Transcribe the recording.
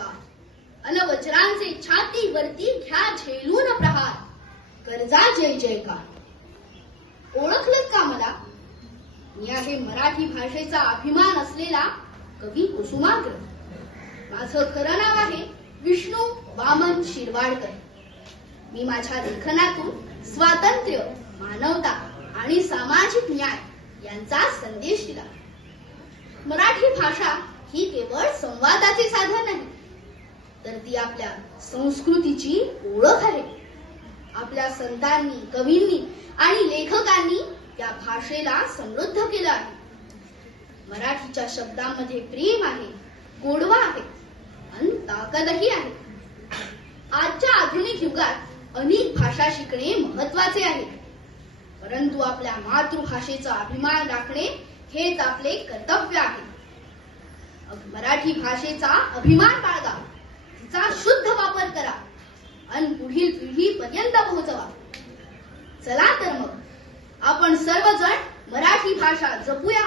ललकार अन वज्रांचे छातीवरती घ्या झेलून प्रहार कर्जा जय जयकार. ओळखलत का मला? मी आहे मराठी भाषेचा अभिमान असलेला कवी कुसुमाग्र. माझं खरं नाव आहे विष्णू वामन शिरवाडकर. मी माझ्या लेखनातून स्वातंत्र्य, मानवता आणि सामाजिक न्याय यांचा संदेश दिला. मराठी भाषा ही केवळ संवादाचे साधन नाही, तर ती आपल्या संस्कृतीची ओळख आहे. आपल्या संतांनी, कवींनी आणि लेखकांनी या भाषेला समृद्ध केलं आहे. मराठीच्या शब्दांमध्ये प्रेम आहे, गोडवा आहे आणि ताकदही आहे. आजच्या आधुनिक युगात अनेक भाषा शिकणे महत्वाचे आहे, परंतु आपल्या मातृभाषेचा अभिमान राखणे हेच आपले कर्तव्य आहे. मराठी भाषेचा अभिमान बाळगा, तिचा शुद्ध वापर करा आणि पुढील पिढीपर्यंत पोहोचवा. चला तर मग आपण सर्वजण मराठी भाषा जपूया